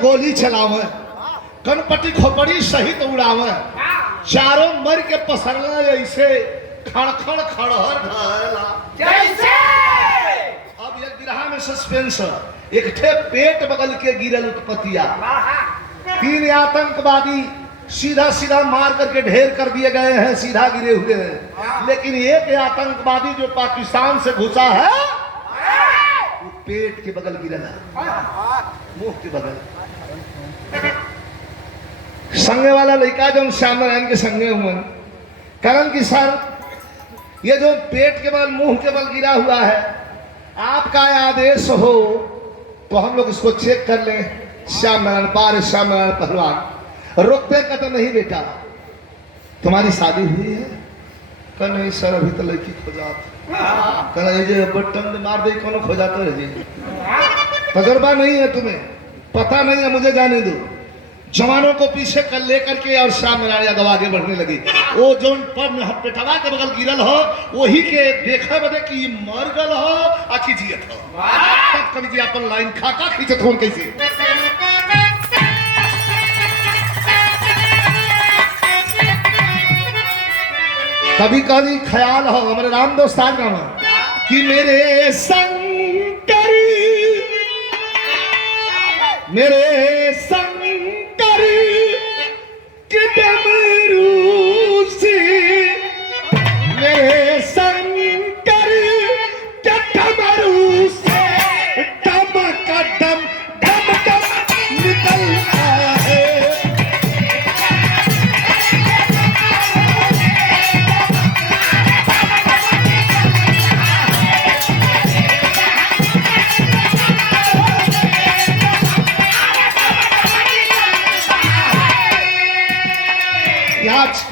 गोली चलावे, कनपटी खोपड़ी सहित उड़ावे, चारों मर के पसरला ऐसे खड़खड़ खड़हर ढहला जैसे। अब एक बिरहा में सस्पेंस, एक ठे पेट बगल के गिरल उत्पत्तिया, 3 आतंकवादी सीधा सीधा मार करके ढेर कर दिए गए हैं, सीधा गिरे हुए हैं, लेकिन एक आतंकवादी जो पाकिस्तान से घुसा है वो पेट के बगल गिरल है, मुंह के बगल। संगे वाला लड़का जो श्याम नारायण के संगे हुए करण की सर, ये जो पेट के बल मुंह के बल गिरा हुआ है, आपका आदेश हो तो हम लोग इसको चेक कर लें। श्याम नारायण पार, श्याम नारायण पहलवान रोकते का तो नहीं बेटा, तुम्हारी शादी हुई है? कह नहीं सर अभी तो लड़की खोजात, कह बटन मार दे कौन खोजाते रह जी, तजुर्बा नहीं है तुम्हें, पता नहीं है, मुझे जाने दो। जवानों को पीछे कर लेकर के और श्याम नारायण यादव आगे बढ़ने लगी। वो जो पेटवा के बगल गिरल हो वही के देखा बदे कि मर गल हो आखी जियत हो। तब कवि जी अपन लाइन खाका खींचत हो कैसे, कभी कभी ख्याल हो हमारे राम दोस्तान का कि मेरे शंकरी, मेरे शंकरी के डमरू से, मेरे शंकरी के डमरू से डम का डम डम डम निकलता है।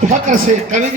फक्र से कवि जी